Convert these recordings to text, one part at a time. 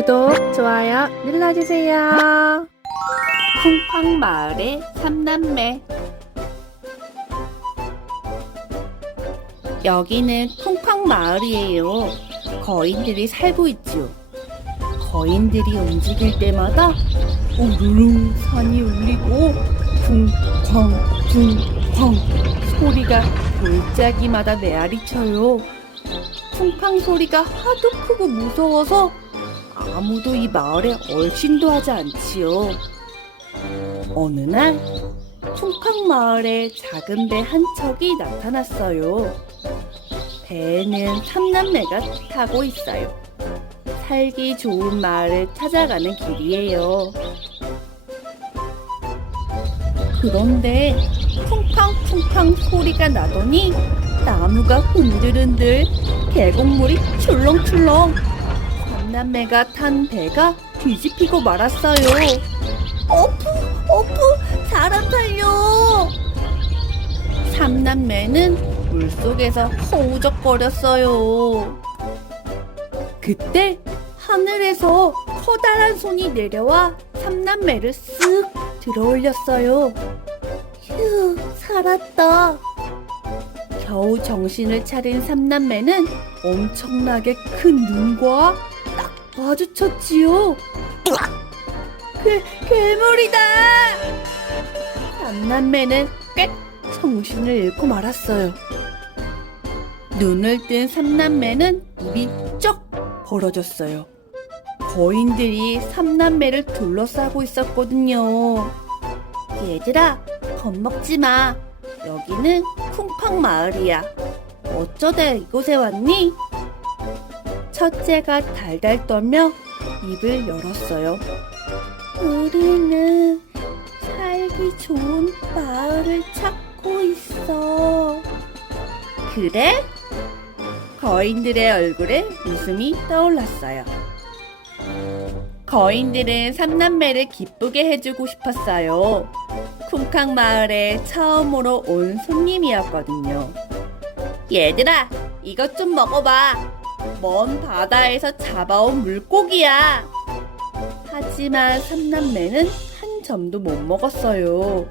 구독, 좋아요 눌러주세요. 쿵쾅 마을의 삼남매. 여기는 쿵쾅 마을이에요. 거인들이 살고 있지요. 거인들이 움직일 때마다 우르릉 산이 울리고 쿵쾅 쿵쾅 소리가 골짜기마다 메아리쳐요. 쿵쾅 소리가 하도 크고 무서워서 아무도 이 마을에 얼씬도 하지 않지요. 어느 날 쿵쾅 마을에 작은 배 한 척이 나타났어요. 배에는 삼남매가 타고 있어요. 살기 좋은 마을을 찾아가는 길이에요. 그런데 쿵쾅쿵쾅 소리가 나더니 나무가 흔들흔들, 계곡물이 출렁출렁. 삼남매가 탄 배가 뒤집히고 말았어요. 어프, 사람 살려! 삼남매는 물속에서 허우적거렸어요. 그때 하늘에서 커다란 손이 내려와 삼남매를 쓱 들어올렸어요. 휴, 살았다. 겨우 정신을 차린 삼남매는 엄청나게 큰 눈과 딱 마주쳤지요. 괴물이다! 삼남매는 꽥 정신을 잃고 말았어요. 눈을 뜬 삼남매는 입이 쩍 벌어졌어요. 거인들이 삼남매를 둘러싸고 있었거든요. 얘들아, 겁먹지 마. 여기는 쿵쾅 마을이야. 어쩌다 이곳에 왔니? 첫째가 달달 떨며 입을 열었어요. 우리는 살기 좋은 마을을 찾고 있어. 그래? 거인들의 얼굴에 웃음이 떠올랐어요. 거인들은 삼남매를 기쁘게 해주고 싶었어요. 쿵쾅 마을에 처음으로 온 손님이었거든요. 얘들아, 이것 좀 먹어봐. 먼 바다에서 잡아온 물고기야. 하지만 삼남매는 한 점도 못 먹었어요.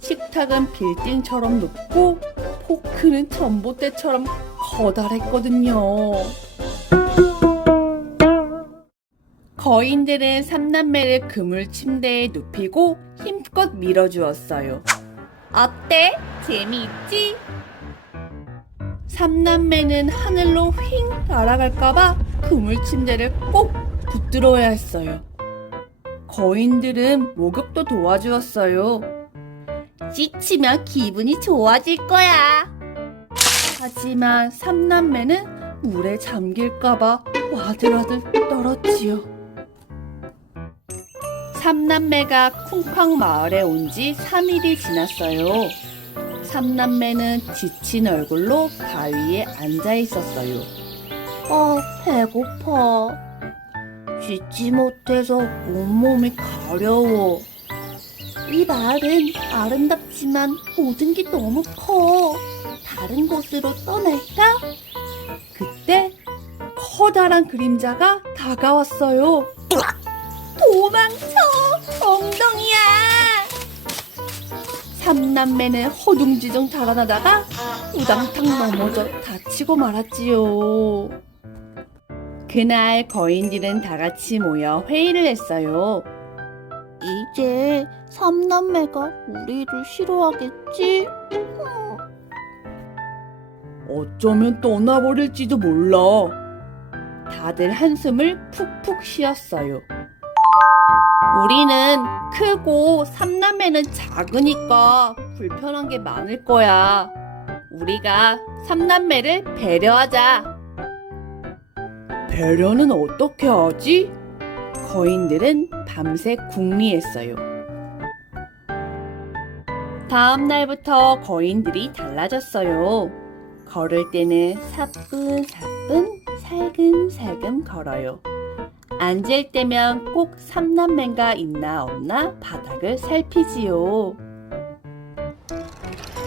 식탁은 빌딩처럼 높고 포크는 전봇대처럼 커다랬거든요. 거인들은 삼남매를 그물 침대에 눕히고 힘껏 밀어주었어요. 어때? 재미있지? 삼남매는 하늘로 휙 날아갈까봐 그물 침대를 꼭 붙들어야 했어요. 거인들은 목욕도 도와주었어요. 씻으면 기분이 좋아질 거야. 하지만 삼남매는 물에 잠길까봐 와들와들 떨었지요. 삼남매가 쿵쾅 마을에 온 지 3일이 지났어요. 삼남매는 지친 얼굴로 바위에 앉아 있었어요. 배고파. 씻지 못해서 온몸이 가려워. 이 마을은 아름답지만 모든 게 너무 커. 다른 곳으로 떠날까? 그때 커다란 그림자가 다가왔어요. 도망쳐! 엉덩이야! 삼남매는 허둥지둥 달아나다가 우당탕 넘어져 다치고 말았지요. 그날 거인들은 다 같이 모여 회의를 했어요. 이제 삼남매가 우리를 싫어하겠지? 어쩌면 떠나버릴지도 몰라. 다들 한숨을 푹푹 쉬었어요. 우리는 크고 삼남매는 작으니까 불편한 게 많을 거야. 우리가 삼남매를 배려하자. 배려는 어떻게 하지? 거인들은 밤새 궁리했어요. 다음 날부터 거인들이 달라졌어요. 걸을 때는 사뿐사뿐 살금살금 걸어요. 앉을 때면 꼭 삼남매가 있나 없나 바닥을 살피지요.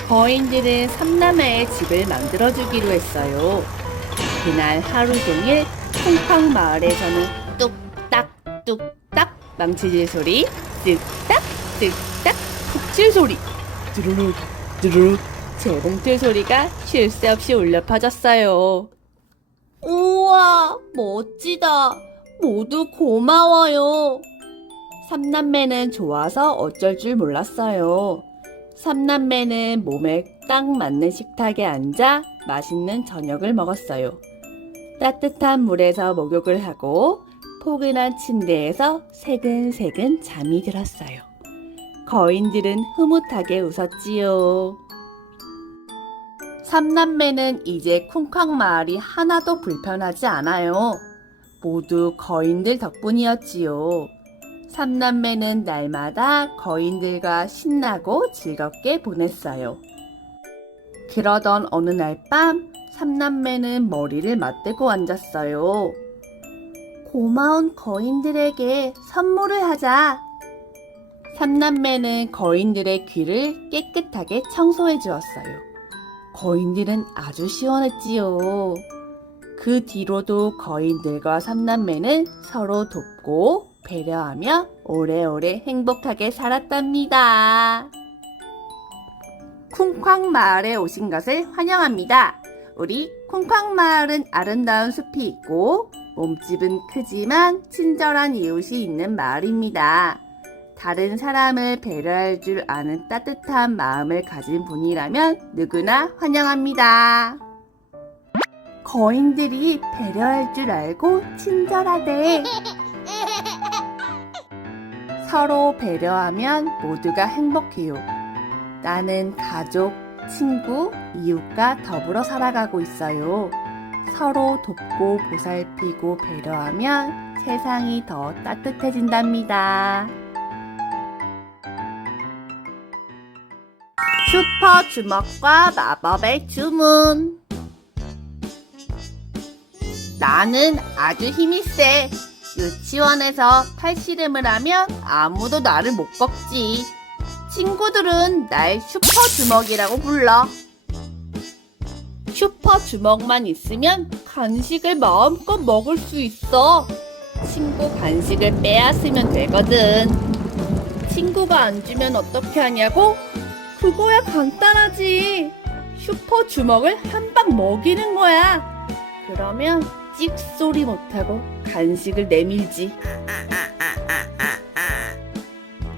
거인들은 삼남매의 집을 만들어주기로 했어요. 그날 하루 종일 쿵쾅 마을에서는 뚝딱 뚝딱 망치질 소리, 쓱딱 쓱딱 푹칠 소리, 드르륵 드르륵 재봉틀 소리가 쉴 새 없이 울려 퍼졌어요. 우와, 멋지다. 모두 고마워요. 삼남매는 좋아서 어쩔 줄 몰랐어요. 삼남매는 몸에 딱 맞는 식탁에 앉아 맛있는 저녁을 먹었어요. 따뜻한 물에서 목욕을 하고 포근한 침대에서 새근새근 잠이 들었어요. 거인들은 흐뭇하게 웃었지요. 삼남매는 이제 쿵쾅 마을이 하나도 불편하지 않아요. 모두 거인들 덕분이었지요. 삼남매는 날마다 거인들과 신나고 즐겁게 보냈어요. 그러던 어느 날 밤, 삼남매는 머리를 맞대고 앉았어요. 고마운 거인들에게 선물을 하자. 삼남매는 거인들의 귀를 깨끗하게 청소해 주었어요. 거인들은 아주 시원했지요. 그 뒤로도 거인들과 삼남매는 서로 돕고 배려하며 오래오래 행복하게 살았답니다. 쿵쾅 마을에 오신 것을 환영합니다. 우리 쿵쾅 마을은 아름다운 숲이 있고 몸집은 크지만 친절한 이웃이 있는 마을입니다. 다른 사람을 배려할 줄 아는 따뜻한 마음을 가진 분이라면 누구나 환영합니다. 거인들이 배려할 줄 알고 친절하대. 서로 배려하면 모두가 행복해요. 나는 가족, 친구, 이웃과 더불어 살아가고 있어요. 서로 돕고 보살피고 배려하면 세상이 더 따뜻해진답니다. 슈퍼 주먹과 마법의 주문. 나는 아주 힘이 세. 유치원에서 팔씨름을 하면 아무도 나를 못 꺾지. 친구들은 날 슈퍼 주먹이라고 불러. 슈퍼 주먹만 있으면 간식을 마음껏 먹을 수 있어. 친구 간식을 빼앗으면 되거든. 친구가 안 주면 어떻게 하냐고? 그거야 간단하지. 슈퍼 주먹을 한 방 먹이는 거야. 그러면 찍소리 못하고 간식을 내밀지.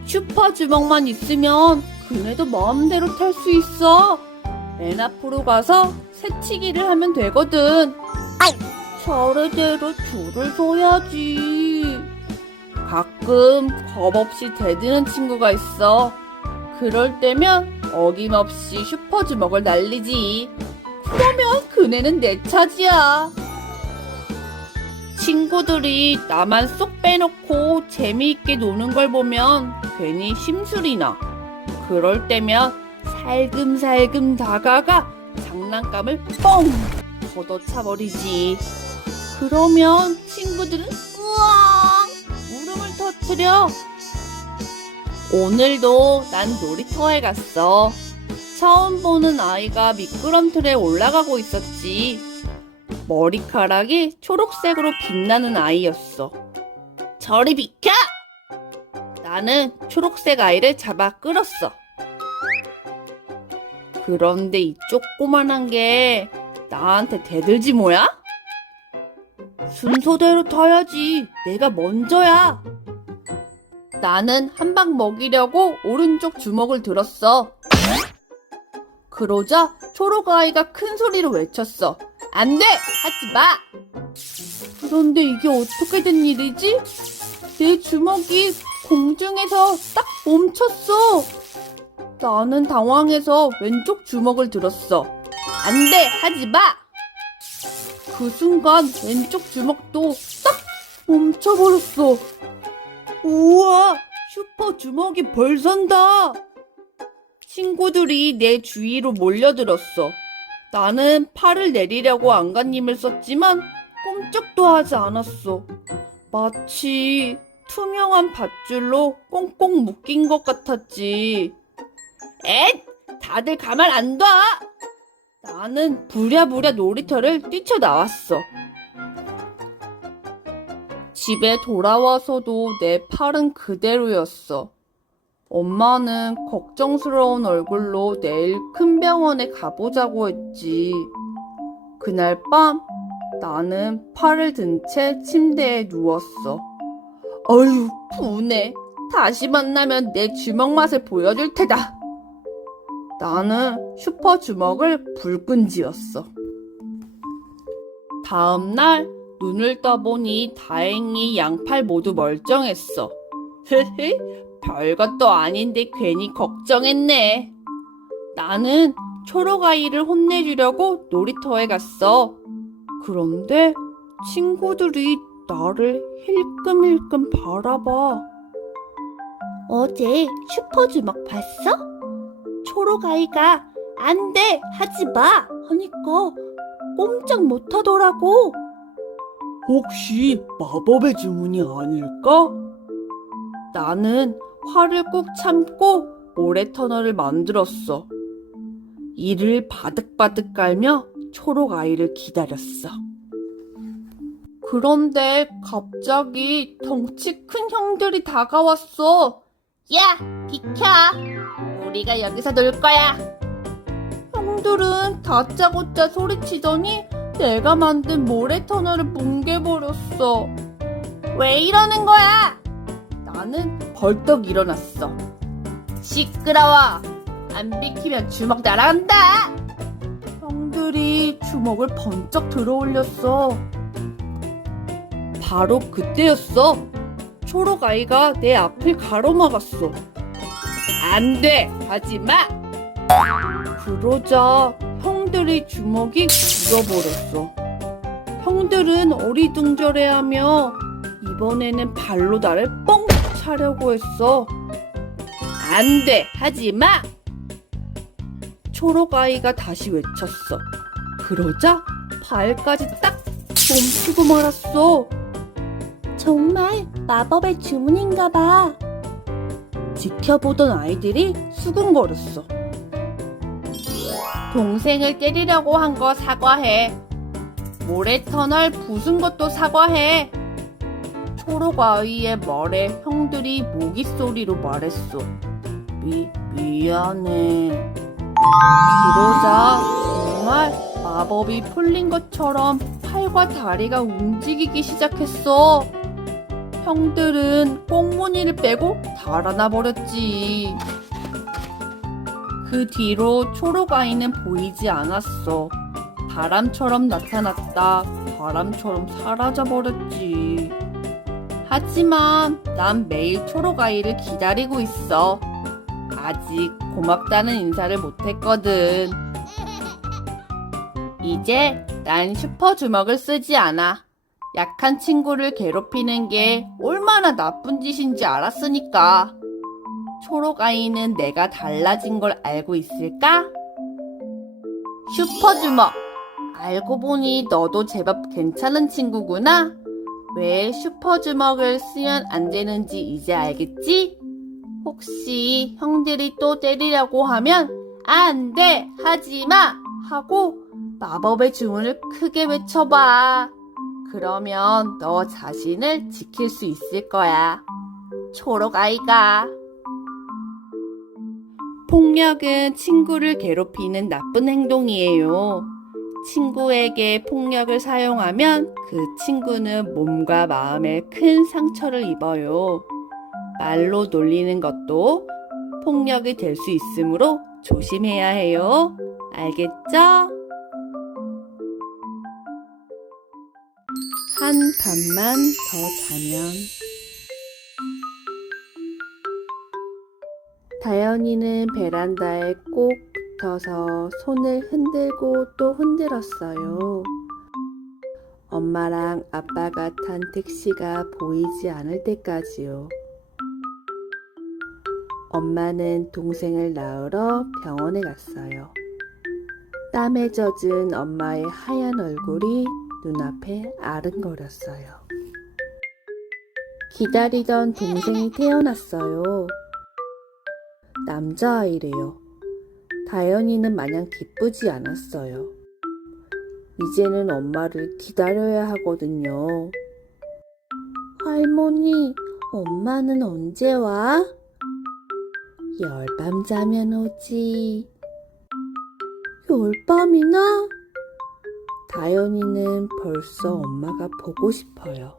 슈퍼 주먹만 있으면 그네도 마음대로 탈 수 있어. 맨 앞으로 가서 새치기를 하면 되거든. 차례대로 줄을 서야지. 가끔 겁없이 대드는 친구가 있어. 그럴 때면 어김없이 슈퍼 주먹을 날리지. 그러면 그네는 내 차지야. 친구들이 나만 쏙 빼놓고 재미있게 노는 걸 보면 괜히 심술이 나. 그럴 때면 살금살금 다가가 장난감을 뻥 걷어차버리지. 그러면 친구들은 우왕 울음을 터뜨려. 오늘도 난 놀이터에 갔어. 처음 보는 아이가 미끄럼틀에 올라가고 있었지. 머리카락이 초록색으로 빛나는 아이였어. 저리 비켜! 나는 초록색 아이를 잡아 끌었어. 그런데 이 조그만한 게 나한테 대들지 뭐야? 순서대로 타야지. 내가 먼저야. 나는 한 방 먹이려고 오른쪽 주먹을 들었어. 그러자 초록 아이가 큰 소리로 외쳤어. 안 돼! 하지 마! 그런데 이게 어떻게 된 일이지? 내 주먹이 공중에서 딱 멈췄어. 나는 당황해서 왼쪽 주먹을 들었어. 안 돼! 하지 마! 그 순간 왼쪽 주먹도 딱 멈춰버렸어. 우와! 슈퍼 주먹이 벌선다! 친구들이 내 주위로 몰려들었어. 나는 팔을 내리려고 안간힘을 썼지만 꼼짝도 하지 않았어. 마치 투명한 밧줄로 꽁꽁 묶인 것 같았지. 엣! 다들 가만 안 둬! 나는 부랴부랴 놀이터를 뛰쳐나왔어. 집에 돌아와서도 내 팔은 그대로였어. 엄마는 걱정스러운 얼굴로 내일 큰 병원에 가보자고 했지. 그날 밤 나는 팔을 든 채 침대에 누웠어. 어휴, 분해. 다시 만나면 내 주먹 맛을 보여줄 테다. 나는 슈퍼 주먹을 불끈 쥐었어. 다음날 눈을 떠보니 다행히 양팔 모두 멀쩡했어. 헤헤, 별것도 아닌데 괜히 걱정했네. 나는 초록아이를 혼내주려고 놀이터에 갔어. 그런데 친구들이 나를 힐끔힐끔 바라봐. 어제 슈퍼주먹 봤어? 초록아이가 안 돼, 하지 마 하니까 꼼짝 못하더라고. 혹시 마법의 주문이 아닐까? 나는 화를 꾹 참고 모래터널을 만들었어. 이를 바득바득 깔며 초록아이를 기다렸어. 그런데 갑자기 덩치 큰 형들이 다가왔어. 야, 비켜! 우리가 여기서 놀 거야. 형들은 다짜고짜 소리치더니 내가 만든 모래터널을 뭉개버렸어. 왜 이러는 거야? 나는 벌떡 일어났어. 시끄러워. 안 비키면 주먹 날아간다. 형들이 주먹을 번쩍 들어올렸어. 바로 그때였어. 초록아이가 내 앞을 가로막았어. 안 돼! 하지 마! 그러자 형들이 주먹이 굳어버렸어. 형들은 어리둥절해하며 이번에는 발로 나를 뻥 차려고 했어. 안 돼! 하지 마! 초록아이가 다시 외쳤어. 그러자 발까지 딱 멈추고 말았어. 정말 마법의 주문인가 봐. 지켜보던 아이들이 수근거렸어. 동생을 때리려고 한 거 사과해. 모래터널 부순 것도 사과해. 초록아이의 말에 형들이 모기 소리로 말했어. 미안해. 그러자 정말 마법이 풀린 것처럼 팔과 다리가 움직이기 시작했어. 형들은 꽁무니를 빼고 달아나 버렸지. 그 뒤로 초록아이는 보이지 않았어. 바람처럼 나타났다 바람처럼 사라져 버렸지. 하지만 난 매일 초록아이를 기다리고 있어. 아직 고맙다는 인사를 못했거든. 이제 난 슈퍼주먹을 쓰지 않아. 약한 친구를 괴롭히는 게 얼마나 나쁜 짓인지 알았으니까. 초록아이는 내가 달라진 걸 알고 있을까? 슈퍼주먹! 알고 보니 너도 제법 괜찮은 친구구나. 왜 슈퍼주먹을 쓰면 안 되는지 이제 알겠지? 혹시 형들이 또 때리려고 하면 안 돼! 하지 마! 하고 마법의 주문을 크게 외쳐봐. 그러면 너 자신을 지킬 수 있을 거야. 초록아이가. 폭력은 친구를 괴롭히는 나쁜 행동이에요. 친구에게 폭력을 사용하면 그 친구는 몸과 마음에 큰 상처를 입어요. 말로 놀리는 것도 폭력이 될 수 있으므로 조심해야 해요. 알겠죠? 한 밤만 더 자면. 다현이는 베란다에 꼭 붙어서 손을 흔들고 또 흔들었어요. 엄마랑 아빠가 탄 택시가 보이지 않을 때까지요. 엄마는 동생을 낳으러 병원에 갔어요. 땀에 젖은 엄마의 하얀 얼굴이 눈앞에 아른거렸어요. 기다리던 동생이 태어났어요. 남자아이래요. 다현이는 마냥 기쁘지 않았어요. 이제는 엄마를 기다려야 하거든요. 할머니, 엄마는 언제 와? 열밤 자면 오지. 열밤이나? 다현이는 벌써 엄마가 보고 싶어요.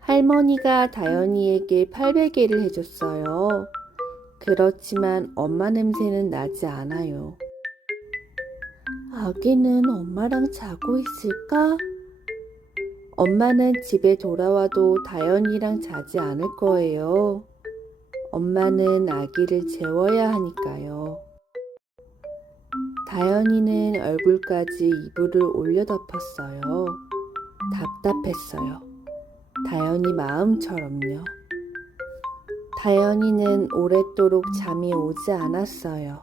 할머니가 다현이에게 팔베개를 해줬어요. 그렇지만 엄마 냄새는 나지 않아요. 아기는 엄마랑 자고 있을까? 엄마는 집에 돌아와도 다현이랑 자지 않을 거예요. 엄마는 아기를 재워야 하니까요. 다현이는 얼굴까지 이불을 올려 덮었어요. 답답했어요. 다현이 마음처럼요. 다현이는 오랫도록 잠이 오지 않았어요.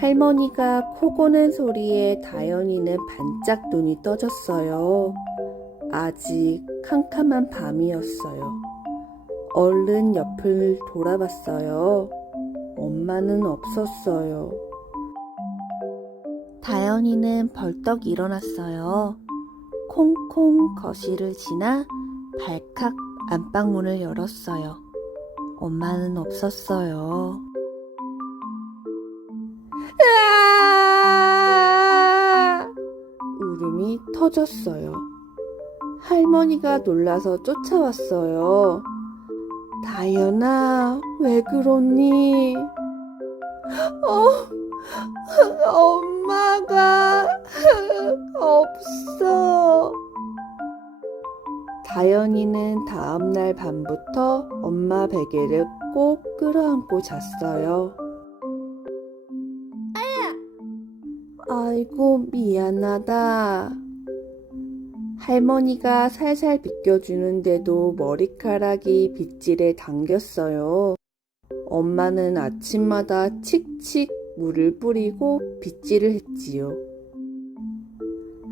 할머니가 코 고는 소리에 다현이는 반짝 눈이 떠졌어요. 아직 캄캄한 밤이었어요. 얼른 옆을 돌아봤어요. 엄마는 없었어요. 다현이는 벌떡 일어났어요. 콩콩 거실을 지나 발칵 안방문을 열었어요. 엄마는 없었어요. 으아! 울음이 터졌어요. 할머니가 놀라서 쫓아왔어요. 다현아, 왜 그러니? 엄마가 없어. 다현이는 다음날 밤부터 엄마 베개를 꼭 끌어안고 잤어요. 아이고, 미안하다. 할머니가 살살 빗겨주는데도 머리카락이 빗질에 당겼어요. 엄마는 아침마다 칙칙 물을 뿌리고 빗질을 했지요.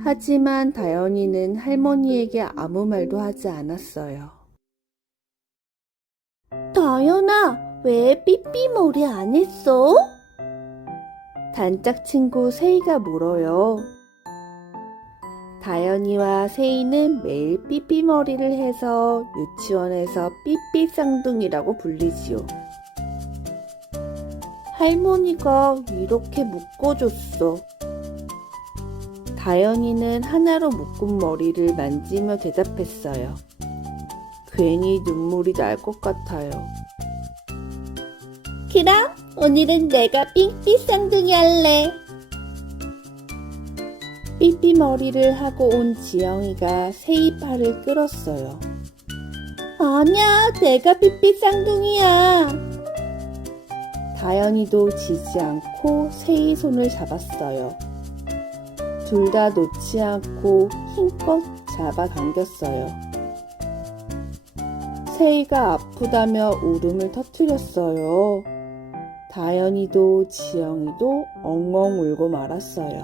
하지만 다현이는 할머니에게 아무 말도 하지 않았어요. 다현아, 왜 삐삐머리 안 했어? 단짝 친구 세이가 물어요. 다현이와 세이는 매일 삐삐머리를 해서 유치원에서 삐삐쌍둥이라고 불리지요. 할머니가 이렇게 묶어줬어. 다현이는 하나로 묶은 머리를 만지며 대답했어요. 괜히 눈물이 날 것 같아요. 그럼 오늘은 내가 삐삐쌍둥이 할래. 삐삐머리를 하고 온 지영이가 세이 팔을 끌었어요. 아니야, 내가 삐삐쌍둥이야. 다현이도 지지 않고 세이 손을 잡았어요. 둘 다 놓지 않고 힘껏 잡아당겼어요. 세이가 아프다며 울음을 터뜨렸어요. 다현이도 지영이도 엉엉 울고 말았어요.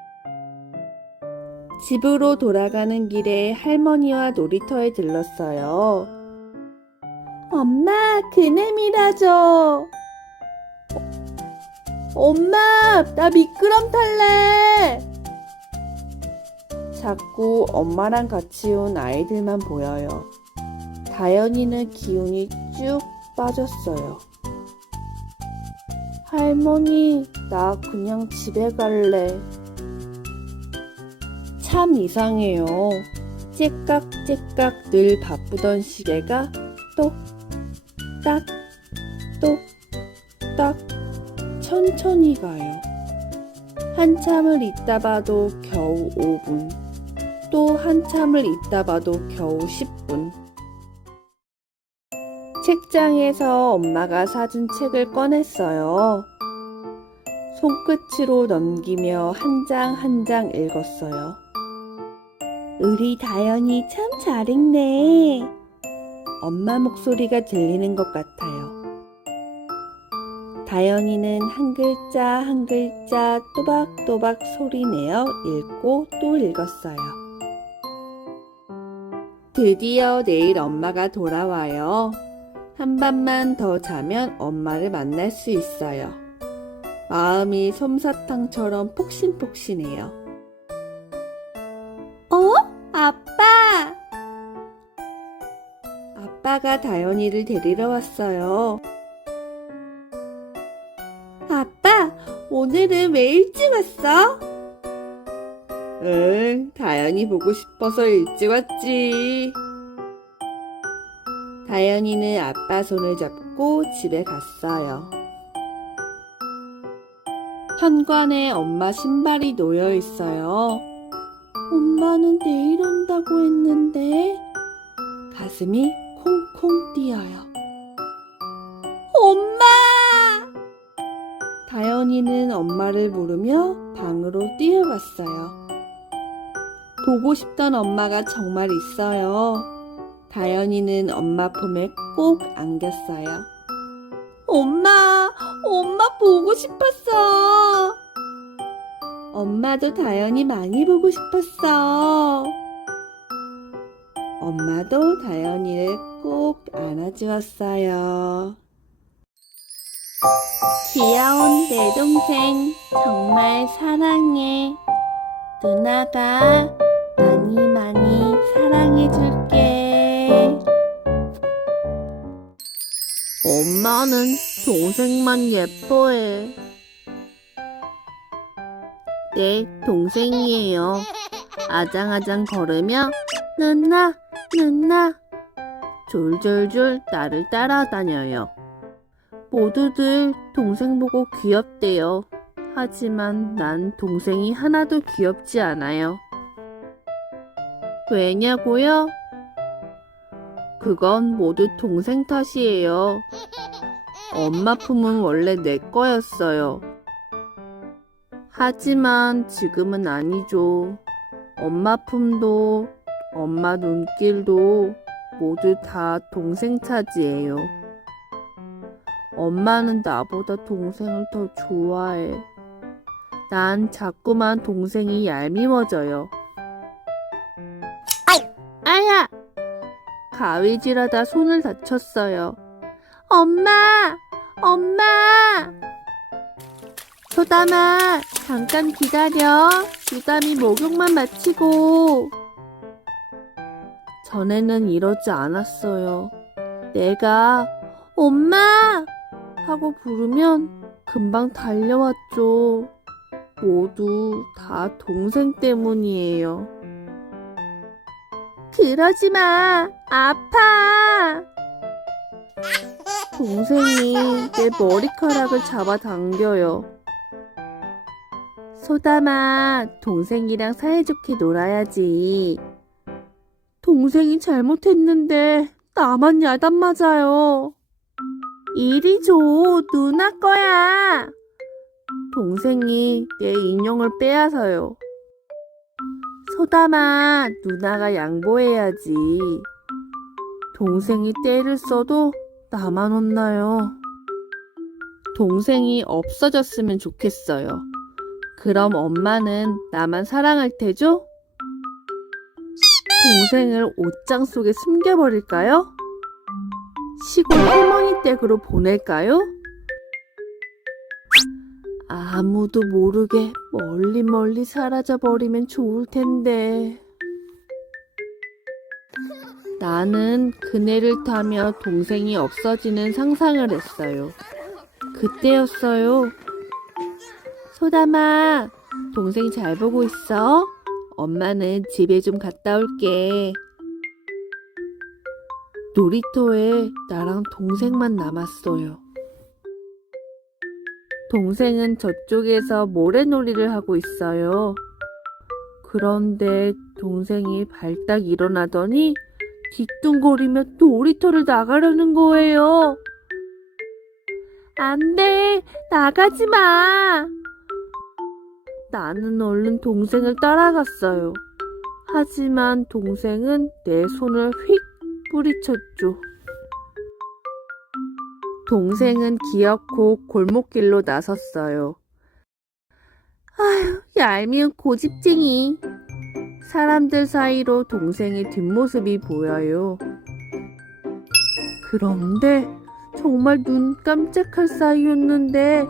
집으로 돌아가는 길에 할머니와 놀이터에 들렀어요. 엄마, 그네 밀어줘. 엄마, 나 미끄럼 탈래. 자꾸 엄마랑 같이 온 아이들만 보여요. 다현이는 기운이 쭉 빠졌어요. 할머니, 나 그냥 집에 갈래. 참 이상해요. 째깍째깍 늘 바쁘던 시계가 똑딱 똑딱 천천히 가요. 한참을 있다 봐도 겨우 5분, 또 한참을 있다 봐도 겨우 10분. 책장에서 엄마가 사준 책을 꺼냈어요. 손끝으로 넘기며 한 장 한 장 읽었어요. 우리 다현이 참 잘 읽네. 엄마 목소리가 들리는 것 같아요. 다현이는 한 글자 한 글자 또박또박 소리내어 읽고 또 읽었어요. 드디어 내일 엄마가 돌아와요. 한 밤만 더 자면 엄마를 만날 수 있어요. 마음이 솜사탕처럼 폭신폭신해요. 아빠가 다현이를 데리러 왔어요. 아빠, 오늘은 왜 일찍 왔어? 응, 다현이 보고 싶어서 일찍 왔지. 다현이는 아빠 손을 잡고 집에 갔어요. 현관에 엄마 신발이 놓여 있어요. 엄마는 내일 온다고 했는데 가슴이 콩콩 뛰어요. 엄마! 다현이는 엄마를 부르며 방으로 뛰어갔어요. 보고 싶던 엄마가 정말 있어요. 다현이는 엄마 품에 꼭 안겼어요. 엄마 보고 싶었어. 엄마도 다현이 많이 보고 싶었어. 엄마도 다현이를 꼭 안아주었어요. 귀여운 내 동생 정말 사랑해. 누나가 많이 사랑해줄게. 엄마는 동생만 예뻐해. 내 동생이에요. 아장아장 걸으며 누나 졸졸졸 나를 따라다녀요. 모두들 동생 보고 귀엽대요. 하지만 난 동생이 하나도 귀엽지 않아요. 왜냐고요? 그건 모두 동생 탓이에요. 엄마 품은 원래 내 거였어요. 하지만 지금은 아니죠. 엄마 품도 엄마 눈길도 모두 다 동생 차지예요. 엄마는 나보다 동생을 더 좋아해. 난 자꾸만 동생이 얄미워져요. 아야! 가위질하다 손을 다쳤어요. 엄마! 소담아, 잠깐 기다려. 유담이 목욕만 마치고. 전에는 이러지 않았어요. 내가 엄마! 하고 부르면 금방 달려왔죠. 모두 다 동생 때문이에요. 그러지 마. 아파. 동생이 내 머리카락을 잡아당겨요. 소담아, 동생이랑 사이좋게 놀아야지. 동생이 잘못했는데 나만 야단 맞아요. 이리 줘, 누나 거야. 동생이 내 인형을 빼앗아요. 소담아, 누나가 양보해야지. 동생이 때를 써도 나만 혼나요. 동생이 없어졌으면 좋겠어요. 그럼 엄마는 나만 사랑할 테죠? 동생을 옷장 속에 숨겨버릴까요? 시골 할머니 댁으로 보낼까요? 아무도 모르게 멀리 사라져버리면 좋을 텐데. 나는 그네를 타며 동생이 없어지는 상상을 했어요. 그때였어요. 소담아, 동생 잘 보고 있어? 엄마는 집에 좀 갔다 올게. 놀이터에 나랑 동생만 남았어요. 동생은 저쪽에서 모래놀이를 하고 있어요. 그런데 동생이 발딱 일어나더니 뒤뚱거리며 놀이터를 나가려는 거예요. 안 돼, 나가지 마. 나는 얼른 동생을 따라갔어요. 하지만 동생은 내 손을 휙 뿌리쳤죠. 동생은 기어코 골목길로 나섰어요. 아휴, 얄미운 고집쟁이. 사람들 사이로 동생의 뒷모습이 보여요. 그런데 정말 눈 깜짝할 사이였는데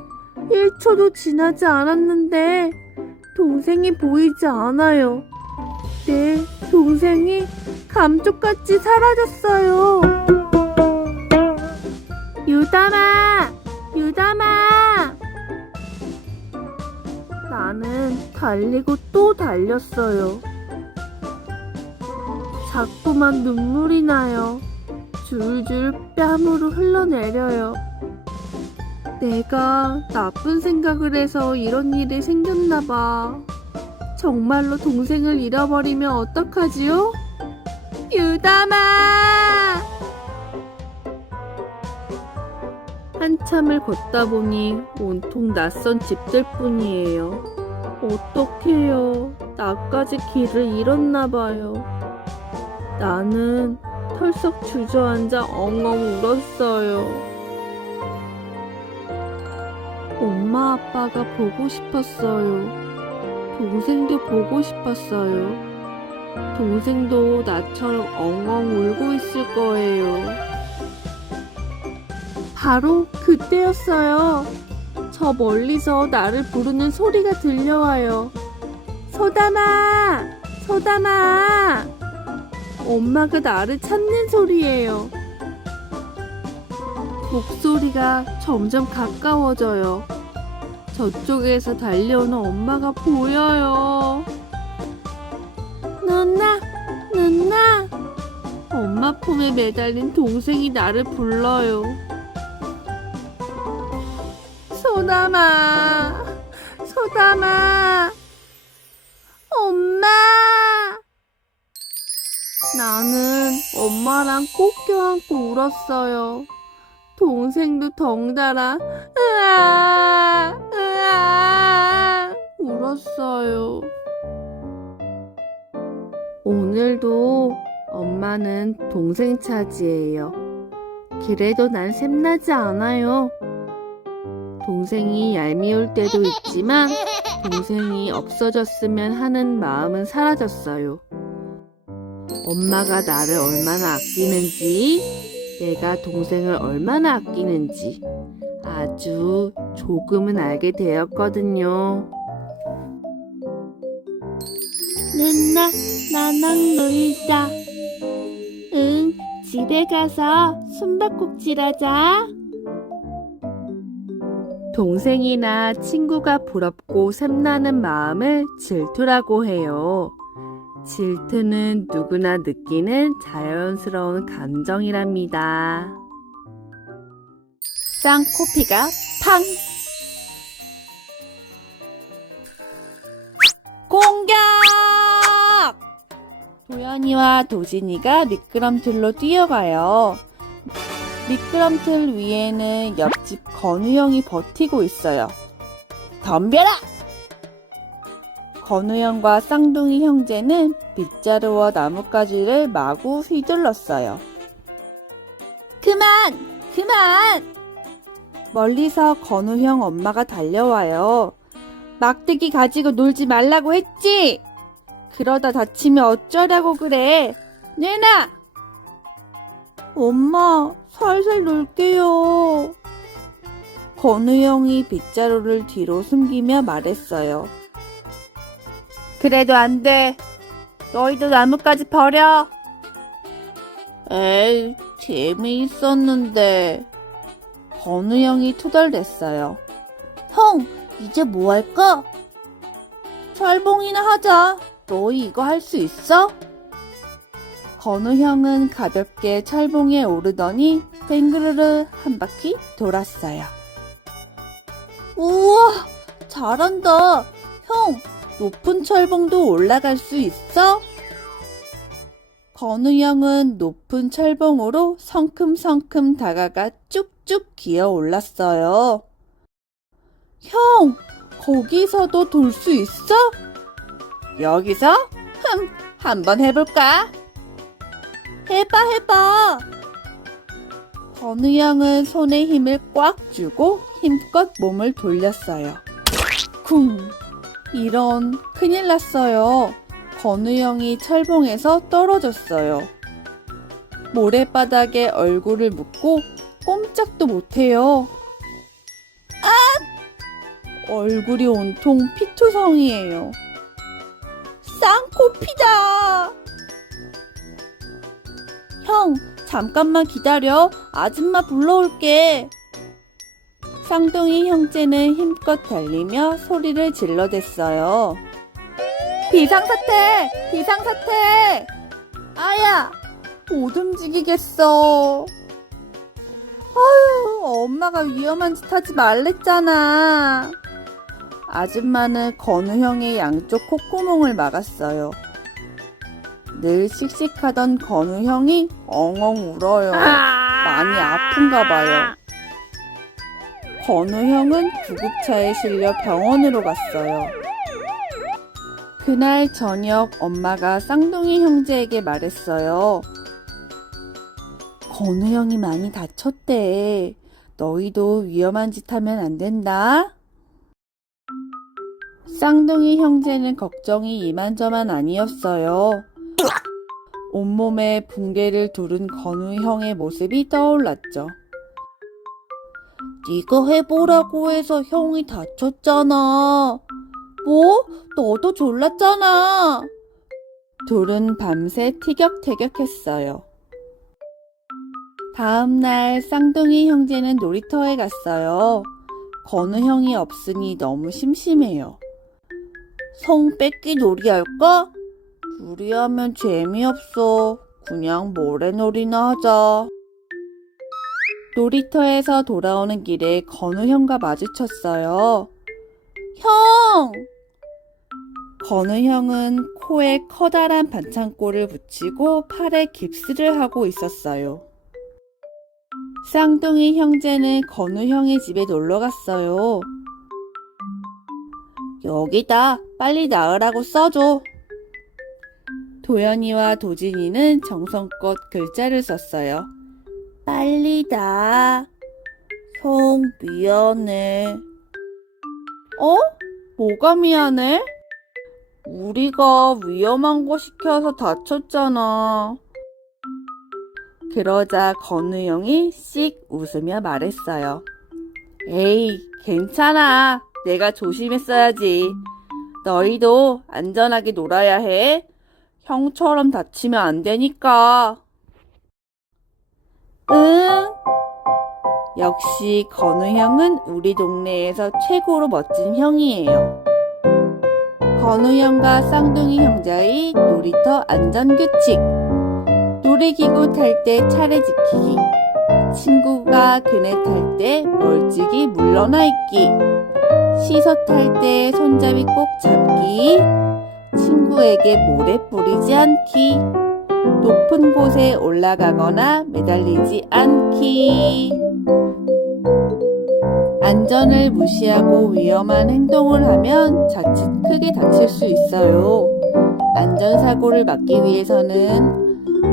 1초도 지나지 않았는데 동생이 보이지 않아요. 네, 동생이 감쪽같이 사라졌어요. 유담아! 유담아! 나는 달리고 또 달렸어요. 자꾸만 눈물이 나요. 줄줄 뺨으로 흘러내려요. 내가 나쁜 생각을 해서 이런 일이 생겼나 봐. 정말로 동생을 잃어버리면 어떡하지요? 유담아! 한참을 걷다 보니 온통 낯선 집들 뿐이에요. 어떡해요. 나까지 길을 잃었나 봐요. 나는 털썩 주저앉아 엉엉 울었어요. 엄마 아빠가 보고 싶었어요. 동생도 보고 싶었어요. 동생도 나처럼 엉엉 울고 있을 거예요. 바로 그때였어요. 저 멀리서 나를 부르는 소리가 들려와요. 소담아! 소담아! 엄마가 나를 찾는 소리예요. 목소리가 점점 가까워져요. 저쪽에서 달려오는 엄마가 보여요. 누나! 누나! 엄마 품에 매달린 동생이 나를 불러요. 소담아! 소담아! 엄마! 나는 엄마랑 꼭 껴안고 울었어요. 동생도 덩달아 으아! 으아! 울었어요. 오늘도 엄마는 동생 차지예요. 그래도 난 샘나지 않아요. 동생이 얄미울 때도 있지만 동생이 없어졌으면 하는 마음은 사라졌어요. 엄마가 나를 얼마나 아끼는지, 내가 동생을 얼마나 아끼는지 아주 조금은 알게 되었거든요. 누나, 나랑 놀자. 응, 집에 가서 숨바꼭질하자. 동생이나 친구가 부럽고 샘나는 마음을 질투라고 해요. 질투는 누구나 느끼는 자연스러운 감정이랍니다. 쌍코피가 팡! 공격! 도연이와 도진이가 미끄럼틀로 뛰어가요. 미끄럼틀 위에는 옆집 건우 형이 버티고 있어요. 덤벼라! 건우 형과 쌍둥이 형제는 빗자루와 나뭇가지를 마구 휘둘렀어요. 그만! 그만! 멀리서 건우 형 엄마가 달려와요. 막대기 가지고 놀지 말라고 했지? 그러다 다치면 어쩌라고 그래? 내놔! 엄마, 살살 놀게요. 건우 형이 빗자루를 뒤로 숨기며 말했어요. 그래도 안 돼. 너희도 나뭇가지 버려. 에이, 재미있었는데. 건우 형이 투덜댔어요. 형, 이제 뭐 할까? 철봉이나 하자. 너희 이거 할 수 있어? 건우 형은 가볍게 철봉에 오르더니 뱅그르르 한 바퀴 돌았어요. 우와, 잘한다. 형, 높은 철봉도 올라갈 수 있어? 건우 형은 높은 철봉으로 성큼성큼 다가가 쭉쭉 기어 올랐어요. 형, 거기서도 돌 수 있어? 여기서? 한번 해볼까? 해봐. 건우 형은 손에 힘을 꽉 주고 힘껏 몸을 돌렸어요. 쿵! 이런, 큰일 났어요. 건우 형이 철봉에서 떨어졌어요. 모래바닥에 얼굴을 묻고 꼼짝도 못해요. 아! 얼굴이 온통 피투성이에요. 쌍코피다! 형, 잠깐만 기다려. 아줌마 불러올게. 쌍둥이 형제는 힘껏 달리며 소리를 질러댔어요. 비상사태! 비상사태! 아야! 못 움직이겠어. 아유, 엄마가 위험한 짓 하지 말랬잖아. 아줌마는 건우 형의 양쪽 콧구멍을 막았어요. 늘 씩씩하던 건우 형이 엉엉 울어요. 많이 아픈가 봐요. 건우 형은 구급차에 실려 병원으로 갔어요. 그날 저녁 엄마가 쌍둥이 형제에게 말했어요. 건우 형이 많이 다쳤대. 너희도 위험한 짓 하면 안 된다. 쌍둥이 형제는 걱정이 이만저만 아니었어요. 온몸에 붕괴를 두른 건우 형의 모습이 떠올랐죠. 네가 해보라고 해서 형이 다쳤잖아. 뭐? 너도 졸랐잖아. 둘은 밤새 티격태격했어요. 다음날 쌍둥이 형제는 놀이터에 갔어요. 건우 형이 없으니 너무 심심해요. 성 뺏기 놀이 할까? 둘이 하면 재미없어. 그냥 모래놀이나 하자. 놀이터에서 돌아오는 길에 건우 형과 마주쳤어요. 형! 건우 형은 코에 커다란 반창고를 붙이고 팔에 깁스를 하고 있었어요. 쌍둥이 형제는 건우 형의 집에 놀러 갔어요. 여기다 빨리 나으라고 써줘. 도연이와 도진이는 정성껏 글자를 썼어요. 빨리 나. 형 미안해. 어? 뭐가 미안해? 우리가 위험한 거 시켜서 다쳤잖아. 그러자 건우 형이 씩 웃으며 말했어요. 에이, 괜찮아. 내가 조심했어야지. 너희도 안전하게 놀아야 해. 형처럼 다치면 안 되니까. 응. 역시 건우 형은 우리 동네에서 최고로 멋진 형이에요. 건우 형과 쌍둥이 형제의 놀이터 안전규칙. 놀이기구 탈 때 차례 지키기. 친구가 그네 탈 때 멀찍이 물러나 있기. 시소 탈 때 손잡이 꼭 잡기. 친구에게 모래 뿌리지 않기. 높은 곳에 올라가거나 매달리지 않기. 안전을 무시하고 위험한 행동을 하면 자칫 크게 다칠 수 있어요. 안전사고를 막기 위해서는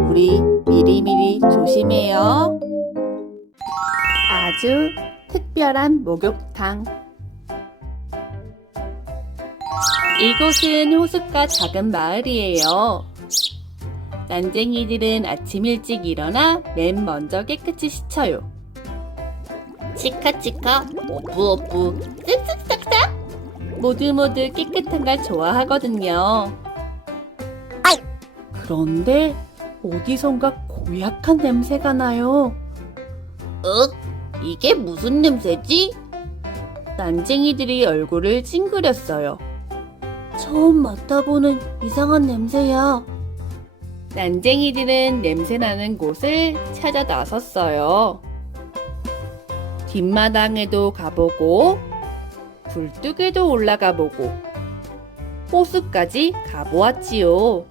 우리 미리미리 조심해요. 아주 특별한 목욕탕. 이곳은 호숫가 작은 마을이에요. 난쟁이들은 아침 일찍 일어나 맨 먼저 깨끗이 씻어요. 치카치카, 오뿌오뿌, 쓱쓱싹싹. 모두 깨끗한 걸 좋아하거든요. 그런데 어디선가 고약한 냄새가 나요. 이게 무슨 냄새지? 난쟁이들이 얼굴을 찡그렸어요. 처음 맡아보는 이상한 냄새야. 난쟁이들은 냄새나는 곳을 찾아 나섰어요. 뒷마당에도 가보고 굴뚝에도 올라가보고 호수까지 가보았지요.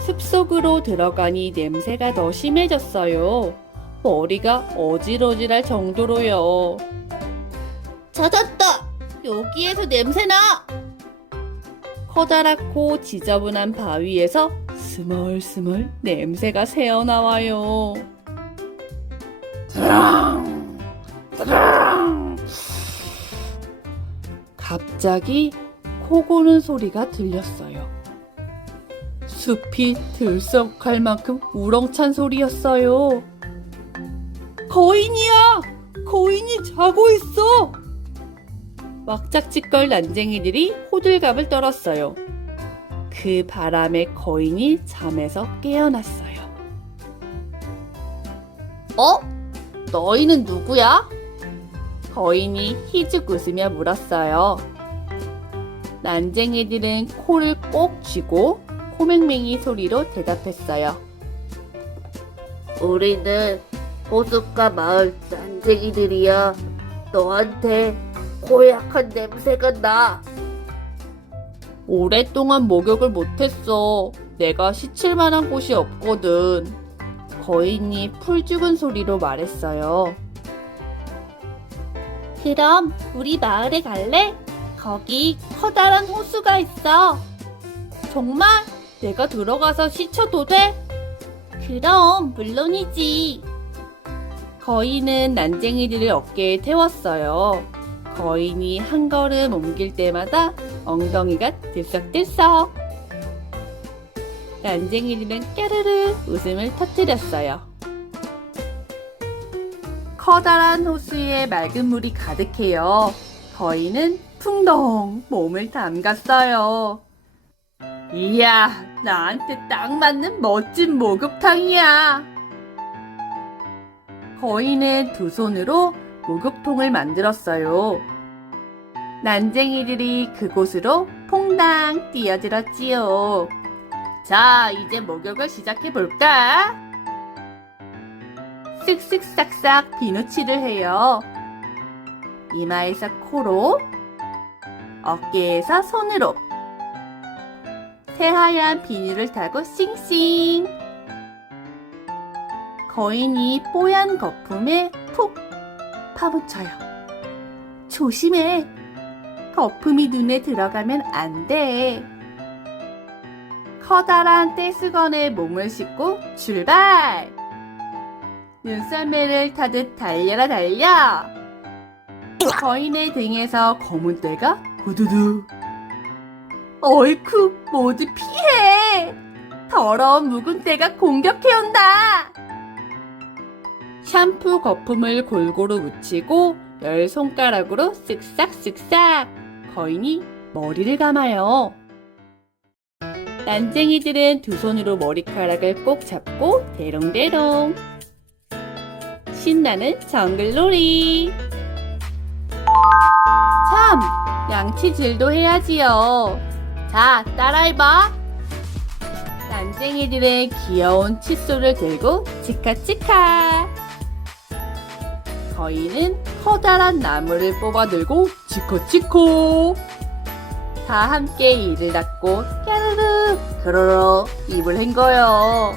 숲속으로 들어가니 냄새가 더 심해졌어요. 머리가 어질어질할 정도로요. 찾았다! 여기에서 냄새나! 커다랗고 지저분한 바위에서 스멀스멀 냄새가 새어나와요. 갑자기 코 고는 소리가 들렸어요. 숲이 들썩할 만큼 우렁찬 소리였어요. 거인이야! 거인이 자고 있어! 왁작지껄 난쟁이들이 호들갑을 떨었어요. 그 바람에 거인이 잠에서 깨어났어요. 어? 너희는 누구야? 거인이 희죽 웃으며 물었어요. 난쟁이들은 코를 꼭 쥐고 코맹맹이 소리로 대답했어요. 우리는 호숫가 마을 난쟁이들이야. 너한테 고약한 냄새가 나. 오랫동안 목욕을 못했어. 내가 씻을 만한 곳이 없거든. 거인이 풀 죽은 소리로 말했어요. 그럼 우리 마을에 갈래? 거기 커다란 호수가 있어. 정말? 내가 들어가서 씻어도 돼? 그럼 물론이지. 거인은 난쟁이들을 어깨에 태웠어요. 거인이 한 걸음 옮길 때마다 엉덩이가 들썩들썩. 난쟁이들은 까르르 웃음을 터뜨렸어요. 커다란 호수에 맑은 물이 가득해요. 거인은 풍덩 몸을 담갔어요. 이야, 나한테 딱 맞는 멋진 목욕탕이야. 거인은 두 손으로 목욕통을 만들었어요. 난쟁이들이 그곳으로 퐁당 뛰어들었지요. 자, 이제 목욕을 시작해볼까? 쓱쓱 싹싹 비누칠을 해요. 이마에서 코로, 어깨에서 손으로 새하얀 비누를 타고 싱싱. 거인이 뽀얀 거품에 푹 파묻혀요. 조심해. 거품이 눈에 들어가면 안 돼. 커다란 떼수건에 몸을 씻고 출발! 눈썰매를 타듯 달려라 달려! 거인의 등에서 검은 때가 후두두. 어이쿠, 모두 피해! 더러운 묵은 때가 공격해온다! 샴푸 거품을 골고루 묻히고 10손가락으로 쓱싹쓱싹 거인이 머리를 감아요. 난쟁이들은 두 손으로 머리카락을 꼭 잡고 대롱대롱. 신나는 정글놀이. 참, 양치질도 해야지요. 자, 따라해봐. 난쟁이들의 귀여운 칫솔을 들고 치카치카. 거인은 커다란 나무를 뽑아들고 치코치코. 다 함께 이를 닫고 까르르 그러러 입을 헹궈요.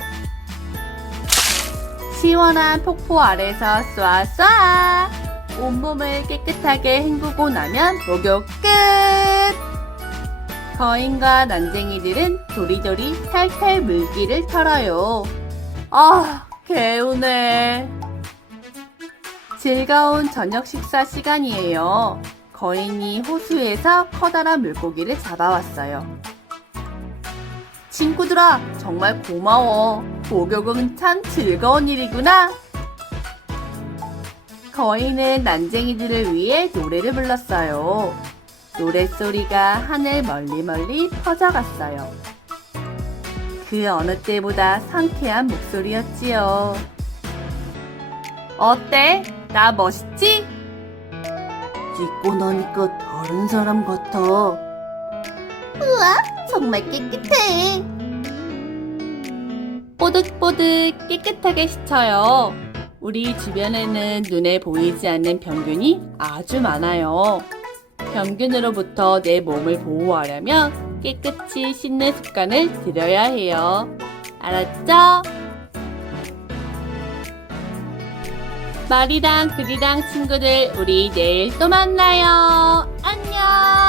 시원한 폭포 아래서 쏴쏴. 온몸을 깨끗하게 헹구고 나면 목욕 끝. 거인과 난쟁이들은 도리도리 탈탈 물기를 털어요. 아, 개운해. 즐거운 저녁 식사 시간이에요. 거인이 호수에서 커다란 물고기를 잡아왔어요. 친구들아, 정말 고마워. 목욕은 참 즐거운 일이구나. 거인은 난쟁이들을 위해 노래를 불렀어요. 노랫소리가 하늘 멀리 퍼져갔어요. 그 어느 때보다 상쾌한 목소리였지요. 어때? 나 멋있지? 씻고 나니까 다른 사람 같아. 우와, 정말 깨끗해. 뽀득뽀득 깨끗하게 씻어요. 우리 주변에는 눈에 보이지 않는 병균이 아주 많아요. 병균으로부터 내 몸을 보호하려면 깨끗이 씻는 습관을 들여야 해요. 알았죠? 말이랑 글이랑 친구들, 우리 내일 또 만나요. 안녕!